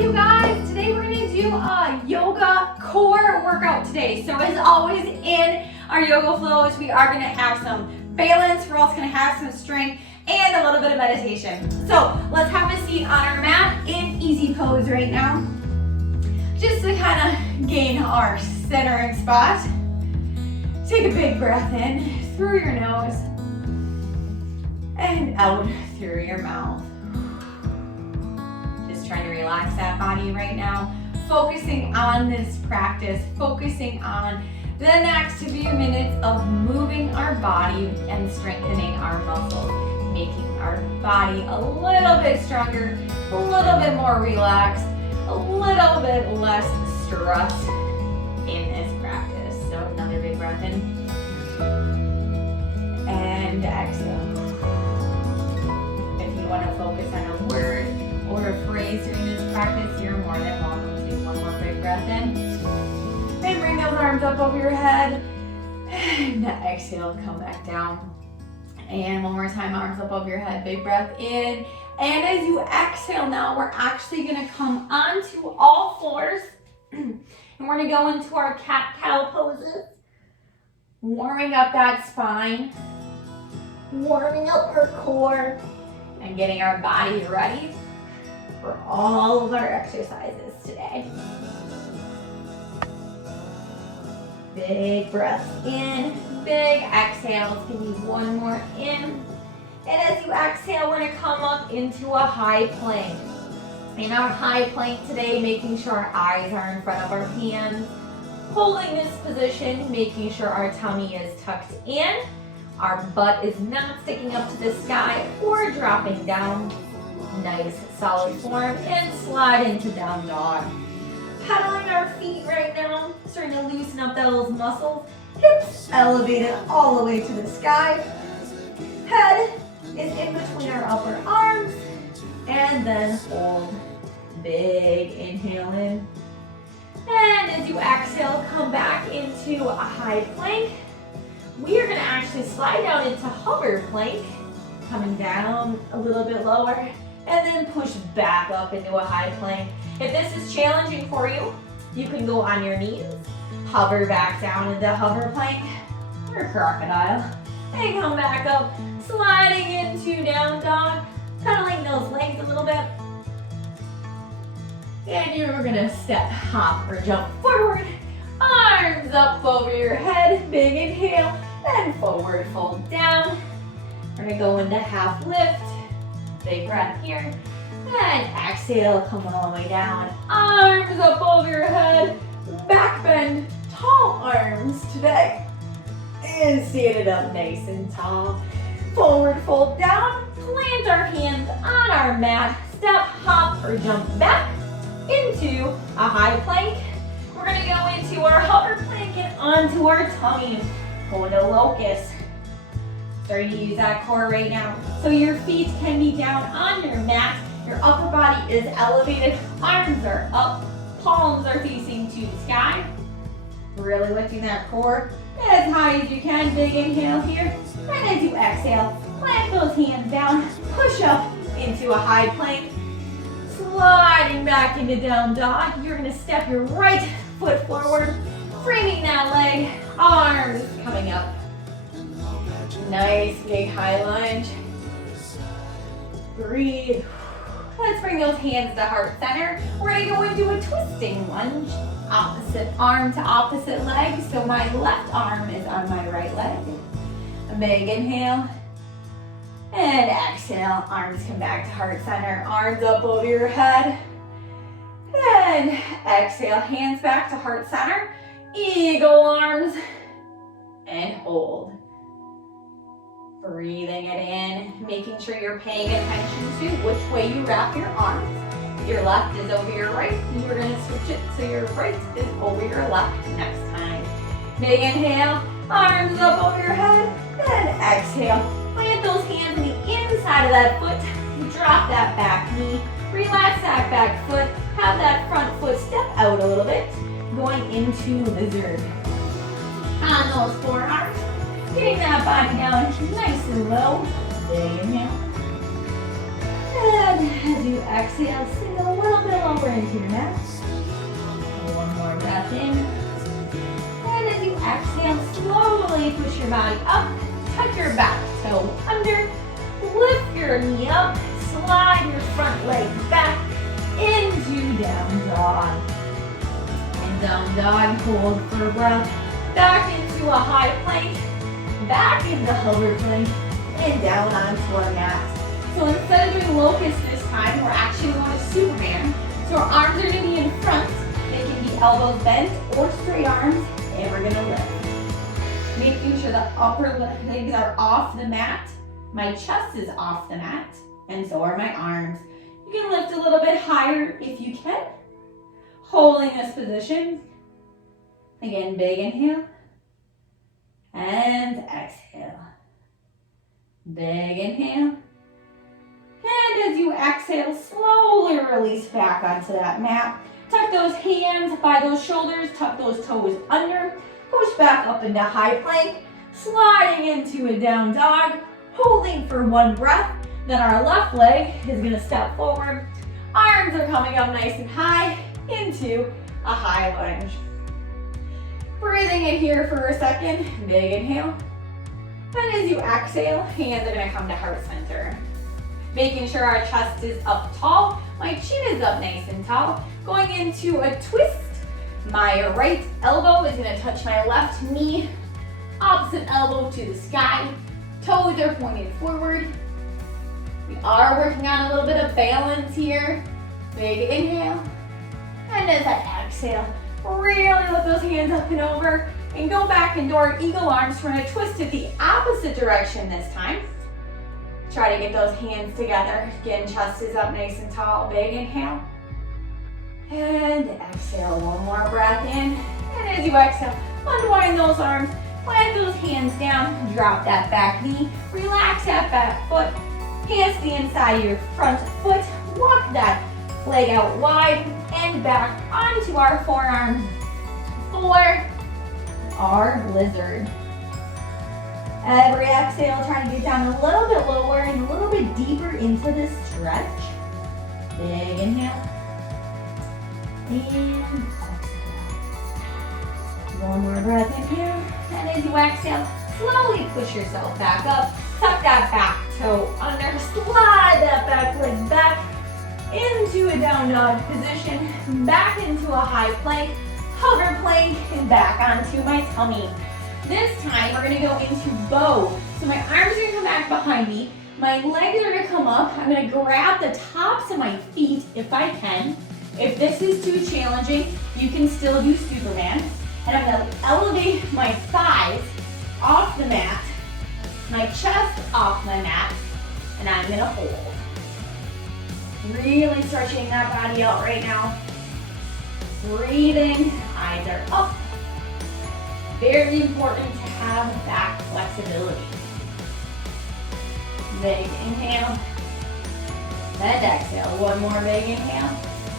you guys, today we're going to do a yoga core workout today. So as always in our yoga flows, we are going to have some balance, we're also going to have some strength and a little bit of meditation. So let's have a seat on our mat in easy pose right now. Just to kind of gain our centering spot. Take a big breath in through your nose and out through your mouth. Trying to relax that body right now, focusing on this practice, focusing on the next few minutes of moving our body and strengthening our muscles, making our body a little bit stronger, a little bit more relaxed, a little bit less stress in this practice. So another big breath in and exhale. If you want to focus on a word or a phrase during this practice, you're more than welcome to. One more big breath in. And bring those arms up over your head. And exhale, come back down. And one more time, arms up over your head. Big breath in. And as you exhale now, we're actually gonna come onto all fours. And we're gonna go into our cat-cow poses. Warming up that spine. Warming up our core. And getting our body ready for all of our exercises today. Big breath in, big exhales. Give me one more in. And as you exhale, we're gonna come up into a high plank. In our high plank today, making sure our eyes are in front of our hands. Holding this position, making sure our tummy is tucked in. Our butt is not sticking up to the sky or dropping down. Nice solid form and slide into down dog. Pedaling our feet right now, starting to loosen up those muscles. Hips elevated all the way to the sky. Head is in between our upper arms and then hold. Big inhale in. And as you exhale, come back into a high plank. We are going to actually slide down into hover plank, coming down a little bit lower. And then push back up into a high plank. If this is challenging for you, you can go on your knees, hover back down into hover plank or crocodile, and come back up, sliding into down dog, pedaling those legs a little bit. And you're gonna step, hop, or jump forward, arms up over your head, big inhale, then forward fold down. We're gonna go into half lift. Big breath here. And exhale, come all the way down. Arms up over your head. Back bend, tall arms today. And stand it up nice and tall. Forward fold down. Plant our hands on our mat. Step, hop, or jump back into a high plank. We're gonna go into our hover plank and onto our tummy. Go into locust. Starting to use that core right now. So your feet can be down on your mat. Your upper body is elevated. Arms are up. Palms are facing to the sky. Really lifting that core as high as you can. Big inhale here. And as you exhale, plant those hands down. Push up into a high plank. Sliding back into down dog. You're going to step your right foot forward. Framing that leg. Arms coming up. Nice big high lunge. Breathe. Let's bring those hands to heart center. We're gonna go into a twisting lunge. Opposite arm to opposite leg. So my left arm is on my right leg. A big inhale. And exhale. Arms come back to heart center. Arms up over your head. And exhale. Hands back to heart center. Eagle arms. And hold. Breathing it in, making sure you're paying attention to which way you wrap your arms. If your left is over your right, you're going to switch it so your right is over your left next time. Big inhale, arms up over your head, and exhale. Plant those hands on the inside of that foot, drop that back knee, relax that back foot, have that front foot step out a little bit, going into lizard. On those forearms, getting that body down nice and low. Big inhale. And as you exhale, sink a little bit lower into your mat. One more breath in. And as you exhale, slowly push your body up. Tuck your back toe under. Lift your knee up. Slide your front leg back into down dog. And down dog, hold for a breath. Back into a high plank. Back into hover plank. And down onto our mat. So instead of doing locust this time, we're actually going to Superman. So our arms are going to be in front. They can be elbows bent or straight arms. And we're going to lift. Making sure the upper legs are off the mat. My chest is off the mat. And so are my arms. You can lift a little bit higher if you can. Holding this position. Again, big inhale. And exhale. Big inhale. And as you exhale, slowly release back onto that mat. Tuck those hands by those shoulders, tuck those toes under, push back up into high plank, sliding into a down dog, holding for one breath. Then our left leg is gonna step forward. Arms are coming up nice and high into a high lunge. Breathing in here for a second, big inhale. And as you exhale, hands are gonna come to heart center. Making sure our chest is up tall, my chin is up nice and tall. Going into a twist, my right elbow is gonna touch my left knee, opposite elbow to the sky, toes are pointed forward. We are working on a little bit of balance here. Big inhale, and as I exhale, really lift those hands up and over, and go back into our eagle arms. We're gonna twist it the opposite direction this time. Try to get those hands together. Again, chest is up nice and tall. Big inhale. And exhale, one more breath in. And as you exhale, unwind those arms, plant those hands down, drop that back knee, relax that back foot, hands to the inside of your front foot, walk that leg out wide and back onto our forearms for our blizzard. Every exhale, try to get down a little bit lower and a little bit deeper into this stretch. Big inhale. And exhale. One more breath in here. And as you exhale, slowly push yourself back up. Tuck that back toe under. Slide that back leg back into a down dog position. Back into a high plank, hover plank, and back onto my tummy. This time, we're gonna go into bow. So my arms are gonna come back behind me. My legs are gonna come up. I'm gonna grab the tops of my feet if I can. If this is too challenging, you can still do Superman. And I'm gonna elevate my thighs off the mat, my chest off my mat, and I'm gonna hold. Really stretching that body out right now. Breathing, eyes are up. Very important to have back flexibility. Big inhale. And exhale. One more big inhale.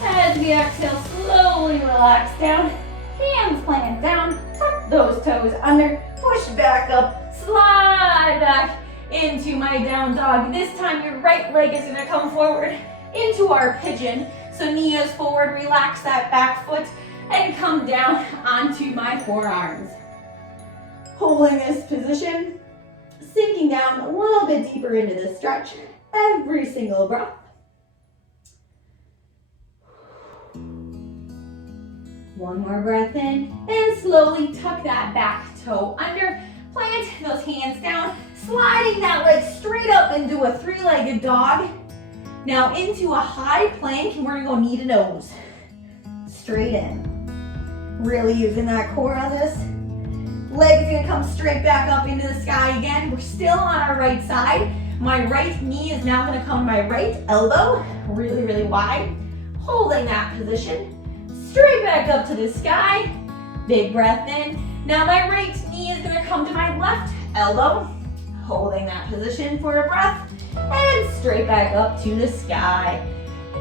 As we exhale, slowly relax down. Hands plant down. Tuck those toes under. Push back up. Slide back into my down dog. This time your right leg is going to come forward into our pigeon. So knee is forward. Relax that back foot and come down onto my forearms. Holding this position, sinking down a little bit deeper into the stretch every single breath. One more breath in, and slowly tuck that back toe under. Plant those hands down, sliding that leg straight up into a three-legged dog. Now into a high plank, and we're gonna go knee to nose. Straight in. Really using that core on this. Legs gonna come straight back up into the sky again. We're still on our right side. My right knee is now gonna come to my right elbow, really, really wide. Holding that position. Straight back up to the sky. Big breath in. Now my right knee is gonna come to my left elbow. Holding that position for a breath. And straight back up to the sky.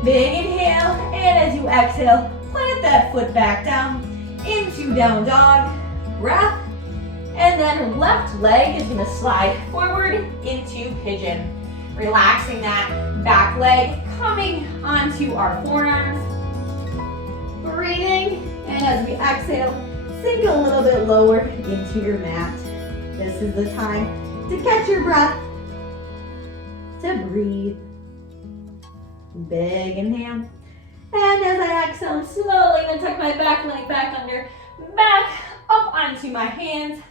Big inhale, and as you exhale, plant that foot back down into down dog. Breath. And then left leg is gonna slide forward into pigeon. Relaxing that back leg, coming onto our forearms. Breathing, and as we exhale, sink a little bit lower into your mat. This is the time to catch your breath, to breathe. Big inhale. And as I exhale, I'm slowly going to tuck my back leg back under, back up onto my hands.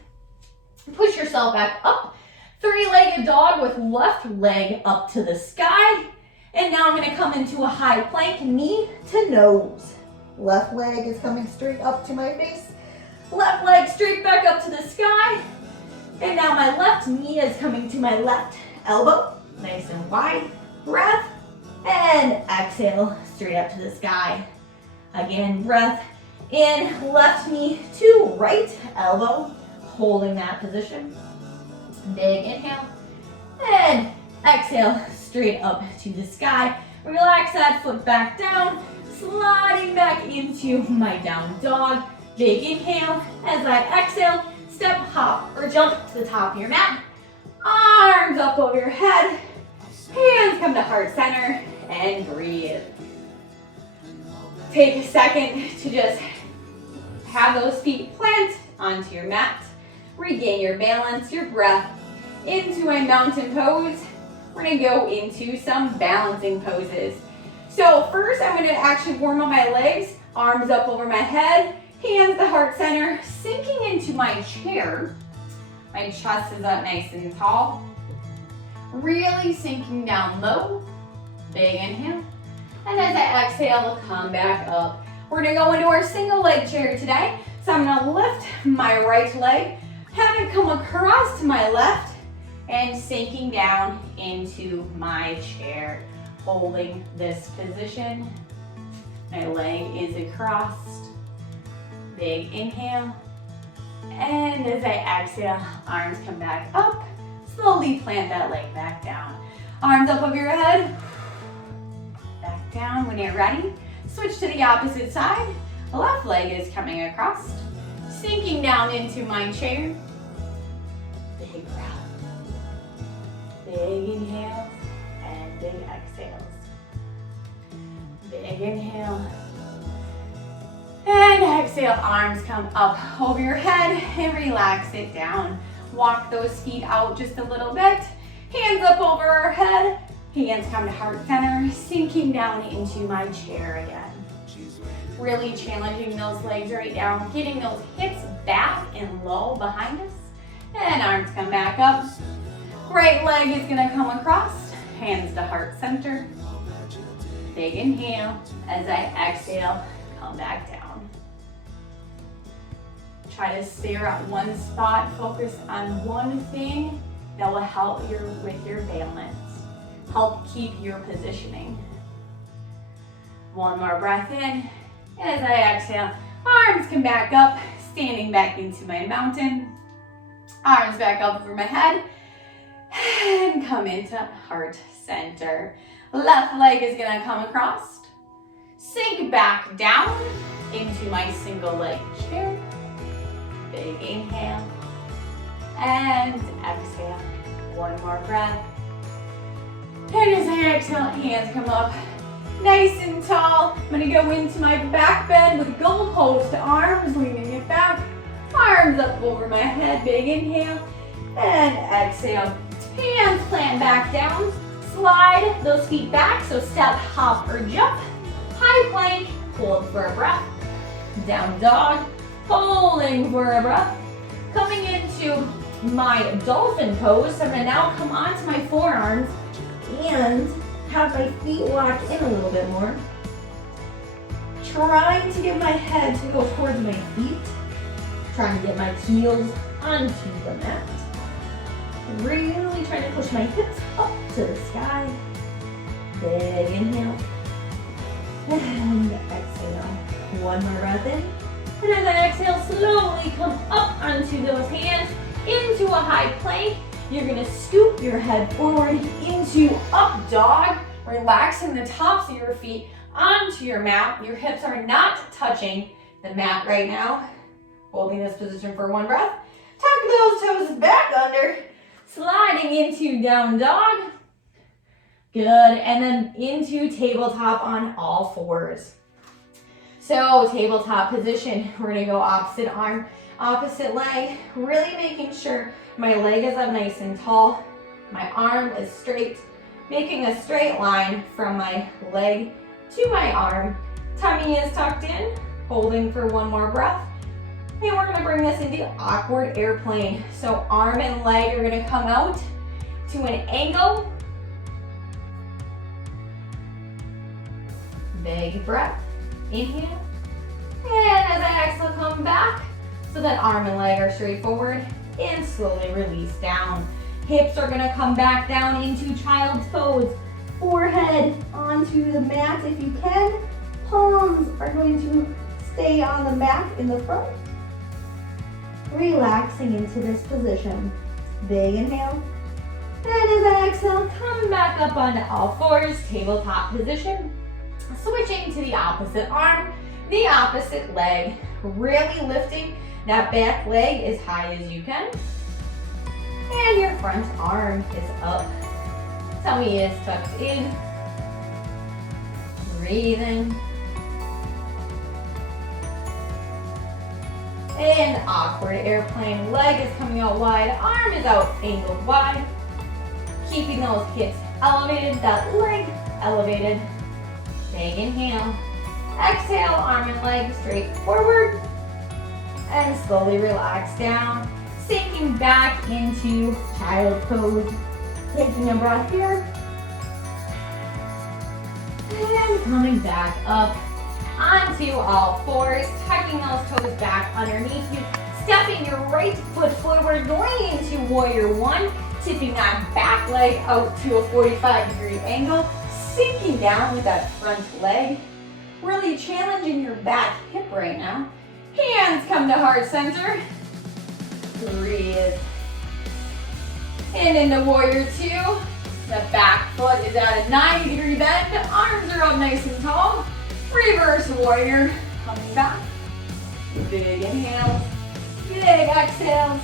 Push yourself back up. Three-legged dog with left leg up to the sky. And now I'm going to come into a high plank, knee to nose. Left leg is coming straight up to my face. Left leg straight back up to the sky. And now my left knee is coming to my left elbow. Nice and wide. Breath. And exhale straight up to the sky. Again, breath in, left knee to right elbow. Holding that position. Big inhale. And exhale straight up to the sky. Relax that foot back down. Sliding back into my down dog. Big inhale. As I exhale, step, hop, or jump to the top of your mat. Arms up over your head. Hands come to heart center and breathe. Take a second to just have those feet plant onto your mat. Regain your balance, your breath into a mountain pose. We're going to go into some balancing poses. So first I'm going to actually warm up my legs, arms up over my head, hands to heart center, sinking into my chair. My chest is up nice and tall. Really sinking down low. Big inhale. And as I exhale, come back up. We're going to go into our single leg chair today. So I'm going to lift my right leg, have it come across to my left, and sinking down into my chair. Holding this position. My leg is across. Big inhale. And as I exhale, arms come back up. Slowly plant that leg back down. Arms up over your head. Back down. When you're ready, switch to the opposite side. Left leg is coming across. Sinking down into my chair. Big breath. Big inhales and big exhales. Big inhale. And exhale, arms come up over your head and relax it down. Walk those feet out just a little bit. Hands up over our head. Hands come to heart center, sinking down into my chair again. Really challenging those legs right now, getting those hips back and low behind us. And arms come back up. Right leg is gonna come across, hands to heart center. Big inhale. As I exhale, come back down. Try to stare at one spot, focus on one thing that will help with your balance. Help keep your positioning. One more breath in. As I exhale, arms come back up, standing back into my mountain. Arms back up over my head. And come into heart center. Left leg is gonna come across. Sink back down into my single leg chair. Big inhale. And exhale. One more breath. And as I exhale, hands come up nice and tall. I'm gonna go into my back bend with goalpost arms, leaning it back. Arms up over my head, big inhale. And exhale. Hands plant back down. Slide those feet back, so step, hop, or jump. High plank, hold for a breath. Down dog, holding for a breath. Coming into my dolphin pose, so I'm gonna now come onto my forearms and have my feet lock in a little bit more. Trying to get my head to go towards my feet. Trying to get my heels onto the mat. Really trying to push my hips up to the sky. Big inhale. And exhale. One more breath in. And as I exhale, slowly come up onto those hands into a high plank. You're gonna scoop your head forward into up dog, relaxing the tops of your feet onto your mat. Your hips are not touching the mat right now. Holding this position for one breath. Tuck those toes back under. Sliding into down dog. Good, and then into tabletop on all fours. So tabletop position, we're gonna go opposite arm, opposite leg, really making sure my leg is up nice and tall, my arm is straight, making a straight line from my leg to my arm. Tummy is tucked in, holding for one more breath. And we're gonna bring this into awkward airplane. So arm and leg are gonna come out to an angle. Big breath, inhale. And as I exhale, come back so that arm and leg are straight forward and slowly release down. Hips are gonna come back down into child's pose. Forehead onto the mat if you can. Palms are going to stay on the mat in the front. Relaxing into this position. Big inhale. And as I exhale, come back up onto all fours, tabletop position. Switching to the opposite arm, the opposite leg. Really lifting that back leg as high as you can. And your front arm is up. Tummy is tucked in. Breathing. And awkward airplane. Leg is coming out wide. Arm is out, angled wide. Keeping those hips elevated, that leg elevated. Big inhale. Exhale, arm and leg straight forward. And slowly relax down. Sinking back into child pose. Taking a breath here. And coming back up onto all fours. Tucking those toes back underneath you. Stepping your right foot forward, going into warrior one. Tipping that back leg out to a 45-degree angle. Sinking down with that front leg. Really challenging your back hip right now. Hands come to heart center. Breathe. And into warrior two. The back foot is at a 90-degree bend. Arms are up nice and tall. Reverse warrior. Coming back. Big inhales. Big exhales.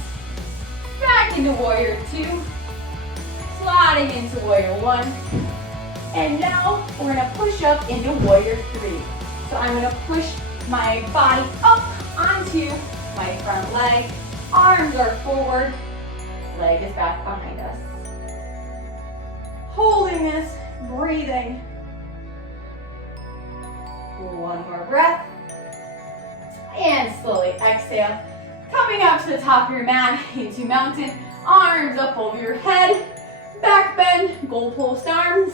Back into warrior two. Sliding into warrior one. And now we're gonna push up into warrior three. So I'm gonna push my body up onto my front leg. Arms are forward. Leg is back behind us. Holding this, breathing. One more breath. And slowly exhale. Coming up to the top of your mat into mountain. Arms up over your head. Back bend, goalpost arms.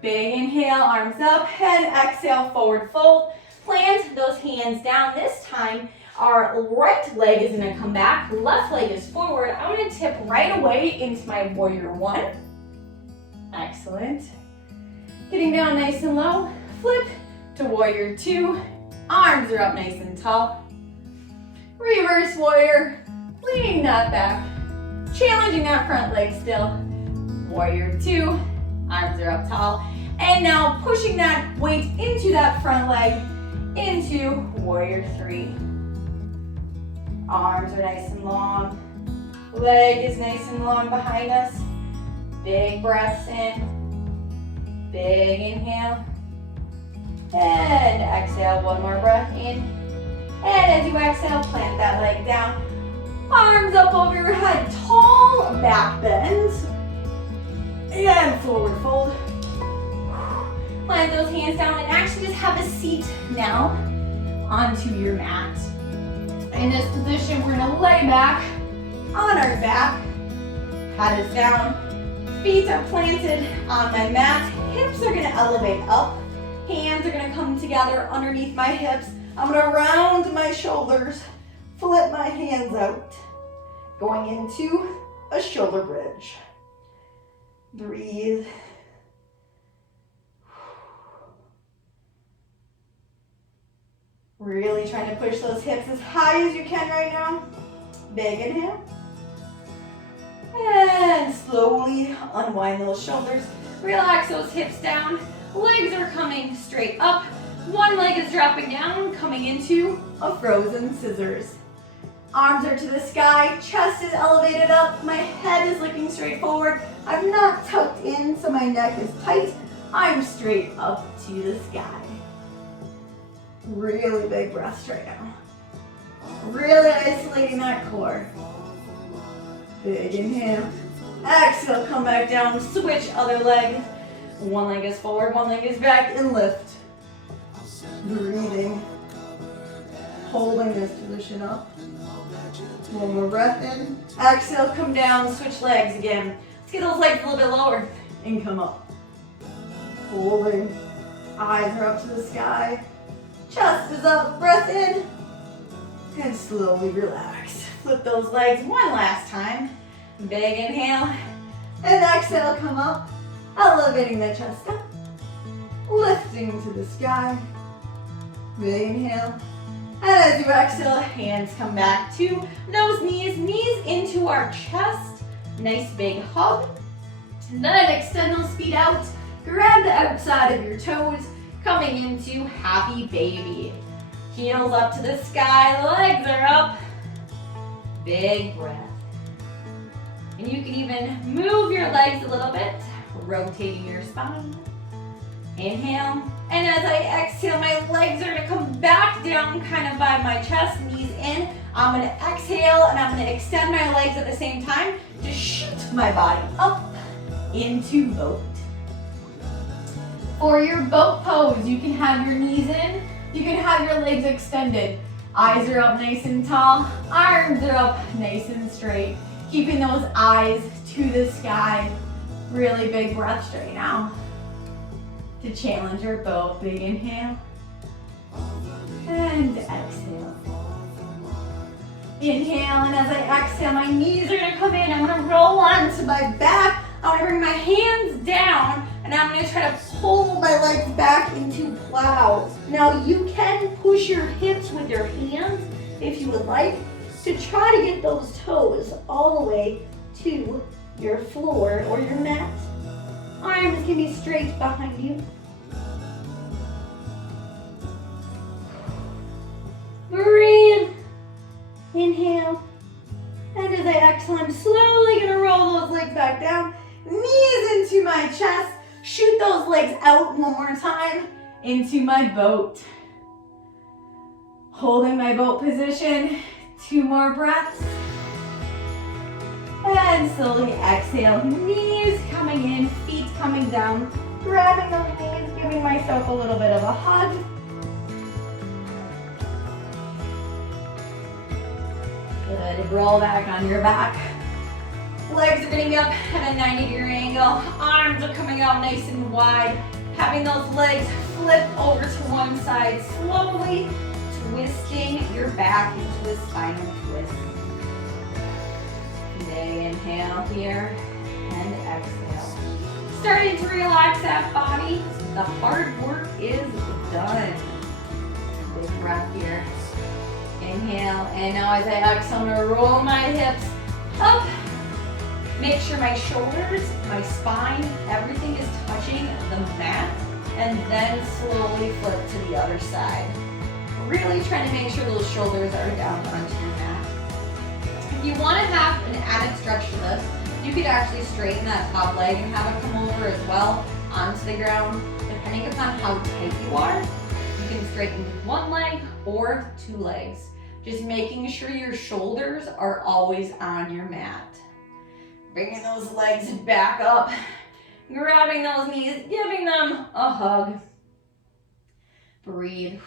Big inhale, arms up, and exhale, forward fold. Plant those hands down. This time, our right leg is gonna come back, left leg is forward. I'm gonna tip right away into my warrior one. Excellent. Getting down nice and low, flip to warrior two. Arms are up nice and tall. Reverse warrior, leaning that back. Challenging that front leg still. Warrior two, arms are up tall. And now pushing that weight into that front leg, into warrior three. Arms are nice and long. Leg is nice and long behind us. Big breaths in. Big inhale. And exhale, one more breath in. And as you exhale, plant that leg down. Arms up over your head, tall back bends. And forward fold. Plant those hands down and actually just have a seat now onto your mat. In this position, we're gonna lay back on our back. Head is down. Feet are planted on my mat. Hips are gonna elevate up. Hands are gonna come together underneath my hips. I'm gonna round my shoulders, flip my hands out. Going into a shoulder bridge. Breathe. Really trying to push those hips as high as you can right now. Big inhale. And slowly unwind those shoulders. Relax those hips down. Legs are coming straight up. One leg is dropping down, coming into a frozen scissors. Arms are to the sky, chest is elevated up, my head is looking straight forward. I'm not tucked in so my neck is tight. I'm straight up to the sky. Really big breaths right now. Really isolating that core. Big inhale. Exhale, come back down, switch other leg. One leg is forward, one leg is back, and lift. Breathing. Holding this position up. One more breath in. Exhale, come down, switch legs again. Let's get those legs a little bit lower and come up. Holding. Eyes are up to the sky. Chest is up, breath in. And slowly relax. Flip those legs one last time. Big inhale. And exhale, come up. Elevating the chest up. Lifting to the sky. Big inhale. And as you exhale, hands come back to those knees. Knees into our chest. Nice big hug. And then extend those feet out. Grab the outside of your toes. Coming into happy baby. Heels up to the sky. Legs are up. Big breath. And you can even move your legs a little bit. Rotating your spine. Inhale. And as I exhale, my legs are gonna come back down kind of by my chest, knees in. I'm gonna exhale and I'm gonna extend my legs at the same time to shoot my body up into boat. For your boat pose, you can have your knees in, you can have your legs extended. Eyes are up nice and tall, arms are up nice and straight. Keeping those eyes to the sky. Really big breaths right now. To challenge your boat, big inhale. And exhale. Inhale, and as I exhale, my knees are gonna come in. I'm gonna roll onto my back. I'm gonna bring my hands down, and I'm gonna try to pull my legs back into plow. Now you can push your hips with your hands if you would like to try to get those toes all the way to your floor or your mat. Arms can be straight behind you. Breathe. Inhale. And as I exhale, I'm slowly gonna roll those legs back down. Knees into my chest. Shoot those legs out one more time into my boat. Holding my boat position. 2 more breaths. And slowly exhale. Knees coming in, feet coming down. Grabbing those knees, giving myself a little bit of a hug. Good. Roll back on your back. Legs are getting up at a 90-degree angle. Arms are coming out nice and wide. Having those legs flip over to one side. Slowly twisting your back into a spinal twist. Big inhale here and exhale. Starting to relax that body. The hard work is done. Big breath here. Inhale, and now as I exhale, I'm gonna roll my hips up. Make sure my shoulders, my spine, everything is touching the mat, and then slowly flip to the other side. Really trying to make sure those shoulders are down onto your mat. If you want to have an added stretch to this, you could actually straighten that top leg and have it come over as well onto the ground. Depending upon how tight you are, you can straighten one leg or 2 legs. Just making sure your shoulders are always on your mat. Bringing those legs back up, grabbing those knees, giving them a hug. Breathe.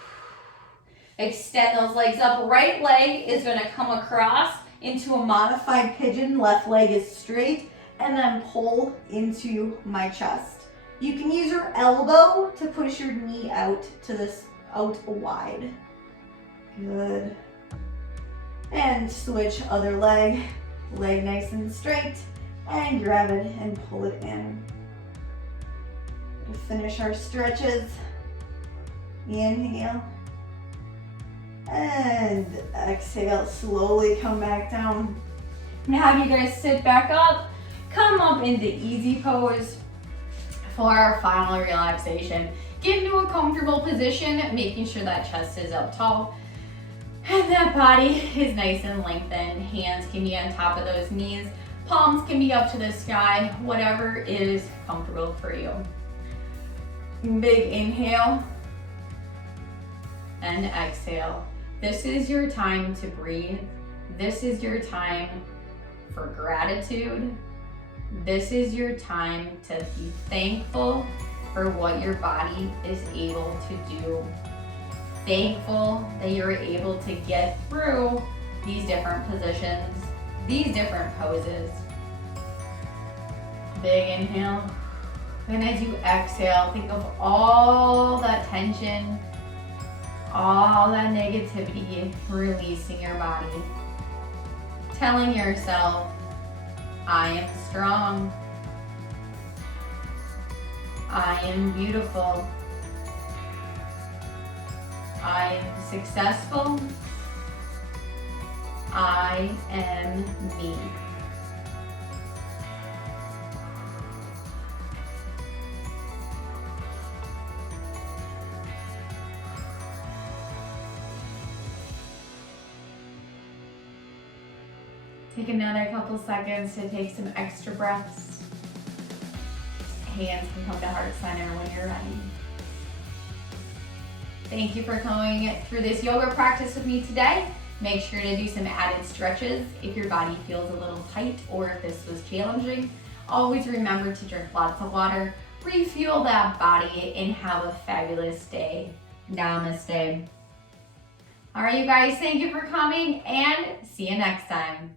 Extend those legs up. Right leg is going to come across into a modified pigeon. Left leg is straight, and then pull into my chest. You can use your elbow to push your knee out wide. Good. And switch other leg. Leg nice and straight. And grab it and pull it in. To finish our stretches. Inhale. And exhale. Slowly come back down. Now have you guys sit back up. Come up into easy pose for our final relaxation. Get into a comfortable position, making sure that chest is up tall. And that body is nice and lengthened. Hands can be on top of those knees. Palms can be up to the sky, whatever is comfortable for you. Big inhale and exhale. This is your time to breathe. This is your time for gratitude. This is your time to be thankful for what your body is able to do. Thankful that you're able to get through these different positions, these different poses. Big inhale. And as you exhale, think of all that tension, all that negativity, releasing your body. Telling yourself, I am strong. I am beautiful. I am successful. I am me. Take another couple seconds to take some extra breaths. Hands can come to heart center when you're ready. Thank you for coming through this yoga practice with me today. Make sure to do some added stretches if your body feels a little tight or if this was challenging. Always remember to drink lots of water, refuel that body, and have a fabulous day. Namaste. All right, you guys, thank you for coming and see you next time.